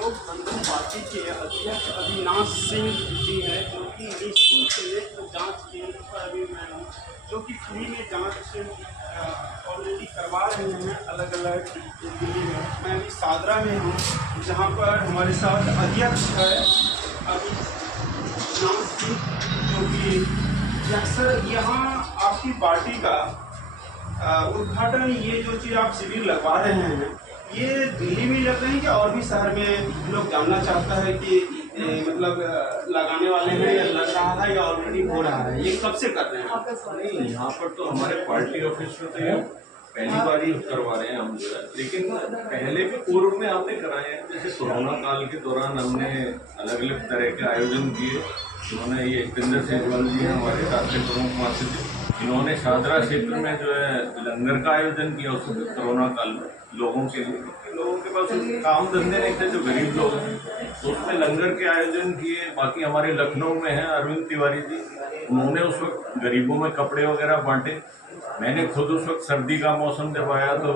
लोक बंधु पार्टी के अध्यक्ष अविनाश सिंह जी हैं, जो कि निःशुल्क नेत्र जांच केंद्र पर अभी मैं हूँ, जो कि फ्री में जांच ऑलरेडी करवा रहे हैं अलग अलग दिल्ली में। मैं अभी सादरा में हूँ, जहाँ पर हमारे साथ अध्यक्ष है अविनाश सिंह, जो कि अक्सर यहाँ आपकी पार्टी का उद्घाटन, ये जो चीज़ आप शिविर लगवा रहे हैं, ये दिल्ली में लग रहे हैं या और भी शहर में लोग जानना चाहता है कि मतलब लगाने वाले हैं या लग रहा है या ऑलरेडी हो रहा है, ये कब से कर रहे हैं? नहीं, यहाँ पर तो हमारे पार्टी ऑफिस में तो ये पहली बार ही करवा रहे हैं हम जो है, लेकिन पहले भी पूर्व में हमने कराए हैं। जैसे कोरोना काल के दौरान हमने अलग अलग तरह के आयोजन किए। उन्होंने ये यतेंद्र सेजवाल जी हैं हमारे राष्ट्रीय प्रमुख महासचिव, इन्होंने शादरा क्षेत्र में जो है लंगर का आयोजन किया उस कोरोना काल में लोगों के लिए, क्योंकि लोगों के पास काम धंधे नहीं थे, जो गरीब लोग हैं, तो उसमें लंगर के आयोजन किए। बाकी हमारे लखनऊ में हैं अरविंद तिवारी जी, उन्होंने उस वक्त गरीबों में कपड़े वगैरह बांटे। मैंने खुद उस वक्त सर्दी का मौसम जब आया तो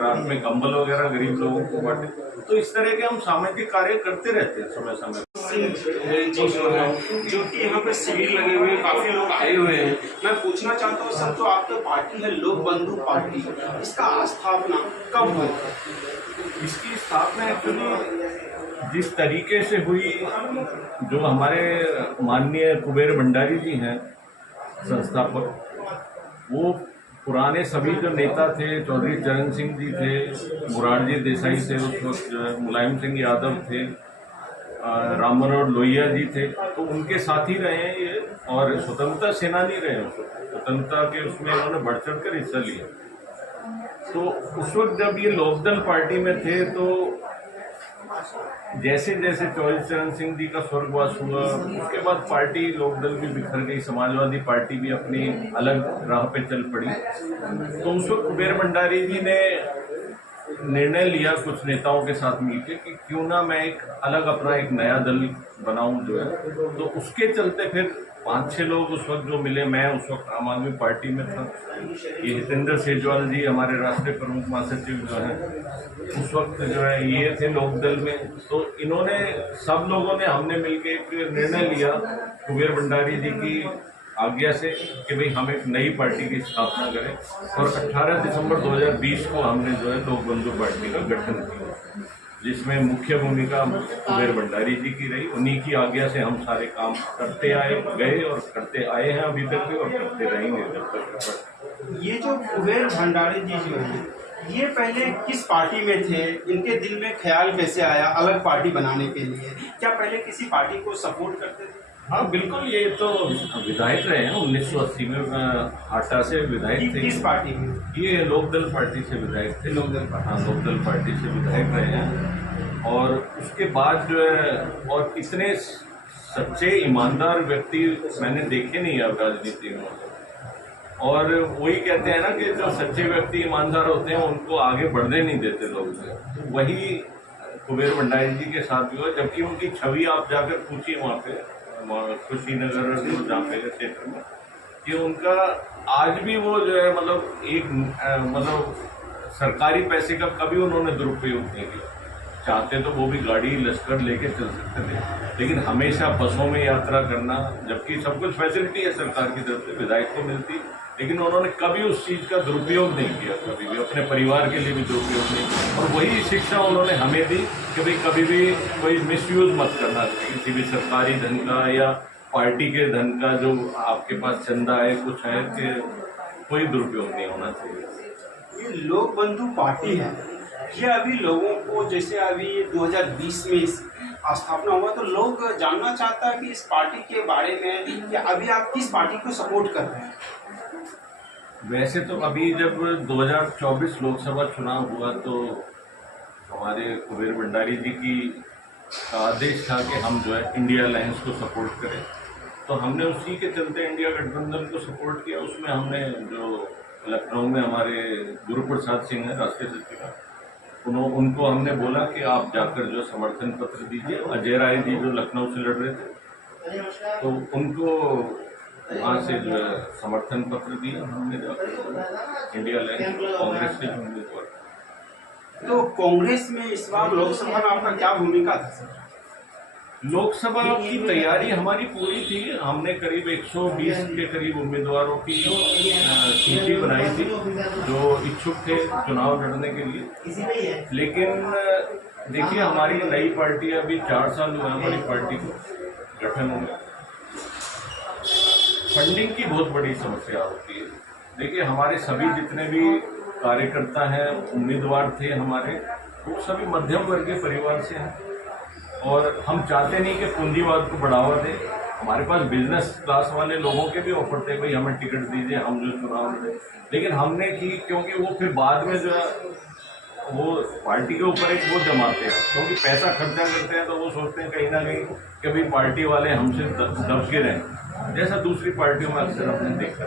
रात में कंबल वगैरह गरीब लोगों को बांटे। तो इस तरह के हम सामाजिक कार्य करते रहते हैं समय समय जी जो कि यहाँ पे शिविर लगे हुए हैं, काफी लोग आए हुए हैं। मैं पूछना चाहता हूँ सर, तो आपकी पार्टी है लोक बंधु पार्टी, इसका स्थापना कब हुई? इसकी स्थापना एक्चुअली जिस तरीके से हुई, जो हमारे माननीय कुबेर भंडारी जी हैं संस्थापक, वो पुराने सभी जो नेता थे, चौधरी चरण सिंह जी थे, मुरारजी देसाई थे उस वक्त, जो है मुलायम सिंह यादव थे, राम मनोहर लोहिया जी थे, तो उनके साथी रहे हैं ये, और स्वतंत्रता सेनानी रहे हैं। स्वतंत्रता के उसमें उन्होंने बढ़ चढ़ कर हिस्सा लिया। तो उस वक्त जब ये लोकदल पार्टी में थे, तो जैसे जैसे चौधरी चरण सिंह जी का स्वर्गवास हुआ, उसके बाद पार्टी लोकदल भी बिखर गई, समाजवादी पार्टी भी अपनी अलग राह पे चल पड़ी। तो उस वक्त कुबेर भंडारी जी ने निर्णय लिया कुछ नेताओं के साथ मिलकर कि क्यों ना मैं एक अलग अपना एक नया दल बनाऊं जो है। तो उसके चलते फिर 5-6 लोग उस वक्त जो मिले, मैं उस वक्त आम आदमी पार्टी में था, ये यतेंद्र सेजवाल जी हमारे राष्ट्रीय प्रमुख महासचिव जो हैं उस वक्त जो है ये थे लोकदल में। तो इन्होंने सब लोगों ने, हमने मिलकर एक निर्णय लिया कुबेर भंडारी जी की आज्ञा से कि भाई हम एक नई पार्टी की स्थापना करें, और 18 दिसंबर 2020 को हमने जो है लोक बंधु पार्टी का गठन किया, जिसमें मुख्य भूमिका कुबेर भंडारी जी की रही। उन्हीं की आज्ञा से हम सारे काम करते आए गए और करते आए हैं अभी तक भी, और करते रहेंगे जब तक। ये जो कुबेर भंडारी जी जो हैं, ये पहले किस पार्टी में थे? इनके दिल में ख्याल कैसे आया अलग पार्टी बनाने के लिए? क्या पहले किसी पार्टी को सपोर्ट करते थे? हाँ बिल्कुल, ये तो विधायक रहे हैं 1980 में हाटा से विधायक थे। किस पार्टी में? ये लोकदल पार्टी से विधायक थे। लोकदल पार्टी। हाँ, लोकदल पार्टी से विधायक रहे हैं। और उसके बाद जो है, और इतने सच्चे ईमानदार व्यक्ति मैंने देखे नहीं अब राजनीति में। और वही कहते हैं ना कि जो सच्चे व्यक्ति ईमानदार होते हैं उनको आगे बढ़ने नहीं देते लोग। वही कुबेर भंडारी जी के साथ भी हुआ, जबकि उनकी छवि आप जाकर पूछिए वहाँ पे कुशीनगर जहाँ पे क्षेत्र में, कि उनका आज भी वो जो है मतलब एक मतलब सरकारी पैसे का कभी उन्होंने दुरुपयोग नहीं किया। चाहते तो वो भी गाड़ी लश्कर लेके चल सकते थे, लेकिन हमेशा बसों में यात्रा करना, जबकि सब कुछ फैसिलिटी है सरकार की तरफ से, विधायक को मिलती, लेकिन उन्होंने कभी उस चीज़ का दुरुपयोग नहीं किया, कभी भी अपने परिवार के लिए भी दुरुपयोग नहीं किया। और वही शिक्षा उन्होंने हमें दी कि भाई कभी भी कोई मिसयूज मत करना चाहिए किसी भी सरकारी धन का या पार्टी के धन का, जो आपके पास चंदा है कुछ है, कि कोई दुरुपयोग नहीं होना चाहिए। ये लोक बंधु पार्टी है, ये अभी लोगों को, जैसे अभी 2020 में स्थापना हुआ, तो लोग जानना चाहता है कि इस पार्टी के बारे में कि अभी आप किस पार्टी को सपोर्ट कर रहे हैं? वैसे तो अभी जब 2024 लोकसभा चुनाव हुआ तो हमारे कुबेर भंडारी जी की आदेश था कि हम जो है इंडिया अलायंस को सपोर्ट करें, तो हमने उसी के चलते इंडिया गठबंधन को सपोर्ट किया। उसमें हमने जो लखनऊ में हमारे गुरु प्रसाद सिंह हैं राष्ट्रीय सचिव, उनको हमने बोला कि आप जाकर जो समर्थन पत्र दीजिए। अजय राय जी जो लखनऊ से लड़ रहे थे, तो उनको वहाँ से जो है समर्थन पत्र दिया हमने जाकर इंडिया अलायंस कांग्रेस के उम्मीदवार। तो कांग्रेस में इस बार लोकसभा में आपका क्या भूमिका था सर? लोकसभा की तैयारी हमारी पूरी थी। हमने करीब 120 के करीब उम्मीदवारों की सूची बनाई थी जो इच्छुक थे चुनाव लड़ने के लिए। लेकिन देखिए, हमारी नई पार्टी अभी 4 साल हुआ हमारी पार्टी को गठन हुए। फंडिंग की बहुत बड़ी समस्या होती है। देखिए, हमारे सभी जितने भी कार्यकर्ता हैं, उम्मीदवार थे हमारे, वो सभी मध्यम वर्गीय परिवार से हैं और हम चाहते नहीं कि पूंजीवाद को बढ़ावा दें। हमारे पास बिजनेस क्लास वाले लोगों के भी ऑफर थे, भाई हमें टिकट दीजिए, हम जो चुनाव लड़े। लेकिन हमने की, क्योंकि वो फिर बाद में जो है वो पार्टी के ऊपर एक वो जमाते हैं, क्योंकि पैसा खर्चा करते हैं तो वो सोचते हैं कहीं ना कहीं कि भाई पार्टी वाले हमसे दब के रहें, जैसा दूसरी पार्टियों में अक्सर हमने देखा।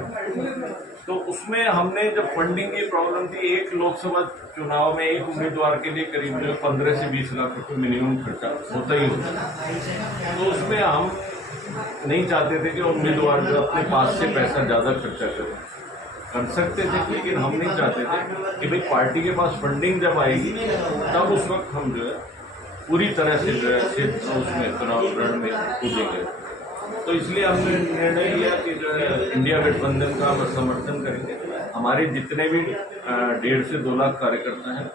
तो उसमें हमने जब फंडिंग की प्रॉब्लम थी, एक लोकसभा चुनाव में एक उम्मीदवार के लिए करीब जो 15 से 20 लाख रुपए मिनिमम खर्चा होता ही होता। तो उसमें हम नहीं चाहते थे कि उम्मीदवार जो अपने पास से पैसा ज़्यादा खर्चा कर सकते थे, लेकिन हम नहीं चाहते थे कि भाई पार्टी के पास फंडिंग जब आएगी तब उस वक्त हम जो है पूरी तरह से जो है उसमें चुनाव लड़ में कूदेंगे। तो इसलिए हमने निर्णय लिया कि जो है इंडिया गठबंधन का हम समर्थन करेंगे। हमारे जितने भी 1.5 से 2 लाख कार्यकर्ता हैं,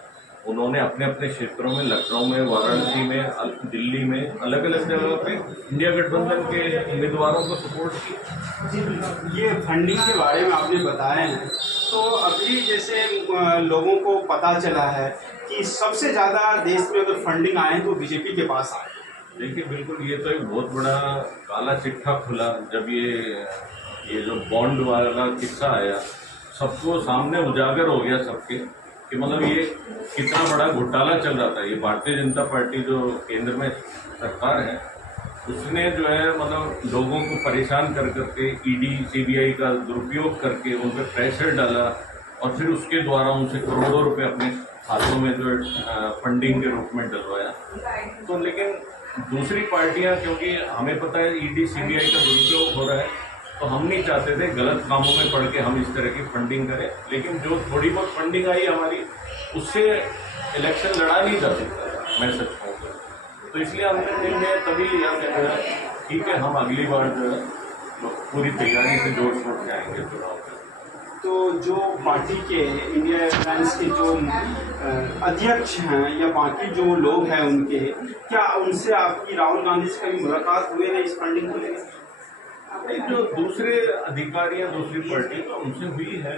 उन्होंने अपने अपने क्षेत्रों में, लखनऊ में, वाराणसी में, दिल्ली में, अलग अलग जगह पे इंडिया गठबंधन के उम्मीदवारों को सपोर्ट की। ये फंडिंग के बारे में आपने बताया है, तो अभी जैसे लोगों को पता चला है कि सबसे ज़्यादा देश में अगर फंडिंग आए तो बीजेपी के पास आए। देखिए, बिल्कुल ये तो एक बहुत बड़ा काला चिट्ठा खुला जब ये जो बॉन्ड वाला किस्सा आया, सबको सामने उजागर हो गया सबके कि मतलब ये कितना बड़ा घोटाला चल रहा था। ये भारतीय जनता पार्टी जो केंद्र में सरकार है, उसने जो है मतलब लोगों को परेशान कर करके ईडी सीबीआई का दुरुपयोग करके उन पर प्रेशर डाला और फिर उसके द्वारा उनसे करोड़ों रुपए अपने खातों में जो फंडिंग के रूप में डलवाया। तो लेकिन दूसरी पार्टियां, क्योंकि हमें पता है ईडी सीबीआई का दुरुपयोग हो रहा है, तो हम नहीं चाहते थे गलत कामों में पड़ के हम इस तरह की फंडिंग करें। लेकिन जो थोड़ी बहुत फंडिंग आई हमारी, उससे इलेक्शन लड़ा नहीं जा सकता, मैं सच कहूँ तो इसलिए हमने निर्णय तभी लिया कि ठीक है, हम अगली बार जो है पूरी तैयारी से जोर शोर से आएंगे चुनाव में। तो जो पार्टी के इंडिया अलायंस के जो अध्यक्ष हैं या बाकी जो लोग हैं उनके, क्या उनसे आपकी राहुल गांधी से कभी मुलाकात हुई है इस फंडिंग को लेकर? जो दूसरे अधिकारी हैं दूसरी पार्टी तो उनसे हुई है।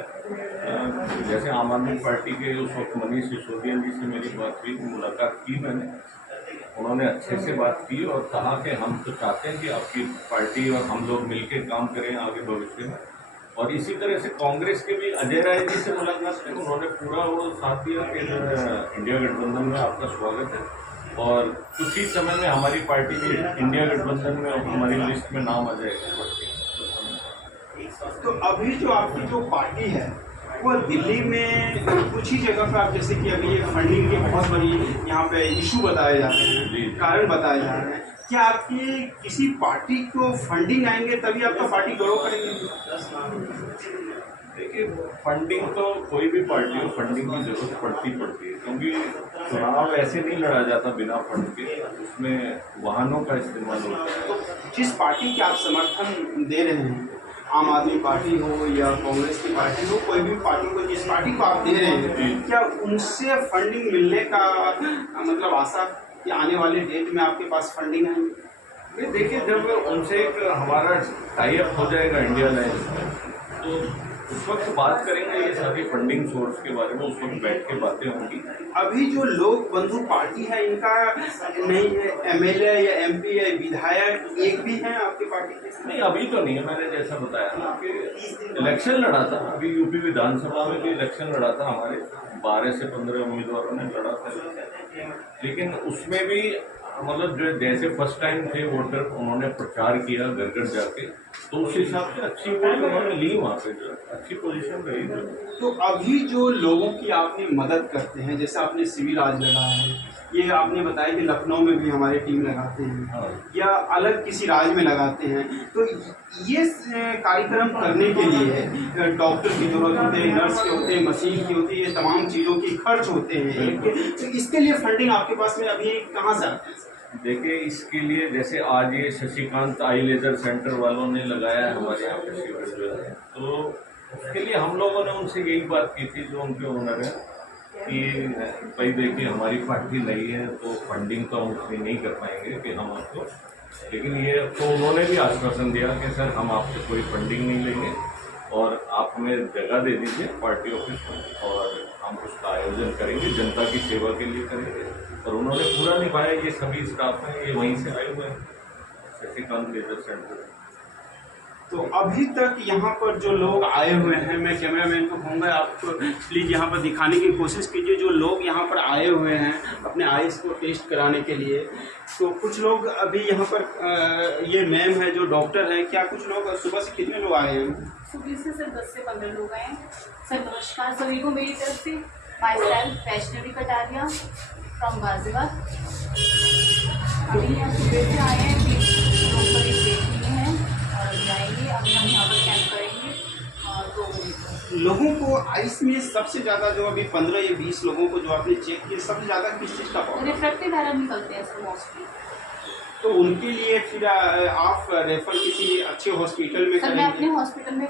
जैसे आम आदमी पार्टी के उस वक्त मनीष सिसोदिया जी से मेरी बात हुई, मुलाकात की मैंने। उन्होंने अच्छे से बात की और कहा कि हम तो चाहते हैं कि आपकी पार्टी और हम लोग मिलकर काम करें आगे भविष्य में। और इसी तरह से कांग्रेस के भी अजय राय जी से मुलाकात की, उन्होंने पूरा वो साथ दिया कि इंडिया गठबंधन में आपका स्वागत है और कुछ ही समय में हमारी पार्टी भी इंडिया गठबंधन में हमारी लिस्ट में नाम आ जाएगा। तो अभी जो आपकी जो पार्टी है वो दिल्ली में कुछ ही जगह पे, आप जैसे कि अभी ये फंडिंग की बहुत बड़ी यहाँ पे इशू बताए जा रहे हैं, कारण बताए जा रहे हैं, क्या आपकी किसी पार्टी को फंडिंग आएंगे तभी आपका पार्टी ग्रो करेंगे? देखिए, फंडिंग तो कोई भी पार्टी हो, फंडिंग की जरूरत पड़ती है, क्योंकि चुनाव ऐसे नहीं लड़ा जाता बिना फंड के, उसमें वाहनों का इस्तेमाल होता है। तो जिस पार्टी के आप समर्थन दे रहे हैं, आम आदमी पार्टी हो या कांग्रेस की पार्टी हो, कोई भी पार्टी को जिस पार्टी को आप दे रहे हैं, क्या उनसे फंडिंग मिलने का मतलब आशा कि आने वाले डेट में आपके पास फंडिंग आएंगे? देखिए, जब उनसे एक हमारा टाई अप हो जाएगा इंडिया अलायंस में, तो उस वक्त बात करेंगे ये सारी फंडिंग सोर्स के बारे में, उस वक्त बैठ के बातें होंगी। अभी जो लोक बंधु पार्टी है, इनका नहीं है एमएलए या एमपी या विधायक एक भी है आपकी पार्टी के? नहीं, अभी तो नहीं है। मैंने जैसा बताया ना कि इलेक्शन लड़ा था, अभी यूपी विधानसभा में भी इलेक्शन लड़ा था, हमारे 12 से 15 उम्मीदवारों ने लड़ा था। लेकिन उसमें भी मतलब जो जैसे फर्स्ट टाइम थे वोटर, उन्होंने प्रचार किया घर घर जाके, तो उस हिसाब से अच्छी वोट उन्होंने ली, वहाँ पे जो अच्छी पोजीशन रही जो। तो अभी जो लोगों की आपने मदद करते हैं, जैसे आपने शिविर आज लगाया है ये आपने बताया कि लखनऊ में भी हमारे टीम लगाते हैं हाँ। या अलग किसी राज्य में लगाते हैं, तो ये कार्यक्रम करने के लिए डॉक्टर की जरूरत होती है, नर्स के होते हैं, मशीन की होती है, ये तमाम चीज़ों की खर्च होते हैं, तो इसके लिए फंडिंग आपके पास में अभी कहाँ से आती है? देखिए, इसके लिए जैसे आज ये शशिकांत आई लेजर सेंटर वालों ने लगाया है हमारे यहाँ पे शिविर जो है, तो उसके लिए हम लोगों ने उनसे यही बात की थी जो उनके ओनर है कि भाई देखिए हमारी पार्टी नहीं है तो फंडिंग तो हम उतनी नहीं कर पाएंगे कि हम आपको, लेकिन ये तो उन्होंने भी आश्वासन दिया कि सर हम आपसे कोई फंडिंग नहीं लेंगे और आप हमें जगह दे दीजिए पार्टी ऑफिस में और हम उसका आयोजन करेंगे, जनता की सेवा के लिए करेंगे। और उन्होंने पूरा निभाया। ये सभी स्टाफ हैं, ये वहीं से आए हुए हैं, शशिकांत लेजर सेंटर। तो अभी तक यहाँ पर जो लोग आए हुए हैं, मैं कैमरामैन को कहूँगा आप प्लीज़ यहाँ पर दिखाने की कोशिश कीजिए, जो लोग यहाँ पर आए हुए हैं अपने आइज़ को टेस्ट कराने के लिए, तो कुछ लोग अभी यहाँ पर ये मैम है जो डॉक्टर है, क्या कुछ लोग सुबह से कितने लोग आए हैं? सुबह से सर 10 से 15 लोग आए हैं। सर नमस्कार सभी को मेरी तरफ से। My self Vaishnavi Kataria from Ghaziabad. अभी यहाँ सुबह से आए हैं, लोग करीब देख लिए हैं और जाएंगे। अभी हम यहाँ पर कैंप करेंगे और 2 बजे तक। लोगों को आइस में सबसे ज़्यादा जो अभी 15 या 20 लोगों को जो आपने चेक किया, सबसे ज़्यादा किस चीज़ का प्रॉब्लम? रिफ्रैक्टिव एरर निकलते हैं सर मोस्टली। तो उनके लिए फिर आप रेफर किसी अच्छे हॉस्पिटल में सर मैं करेंगे? अपने हॉस्पिटल में